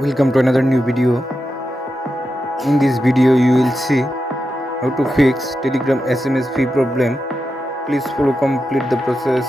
Welcome to another new video. In this video you will see how to fix Telegram SMS fee problem. Please follow complete the process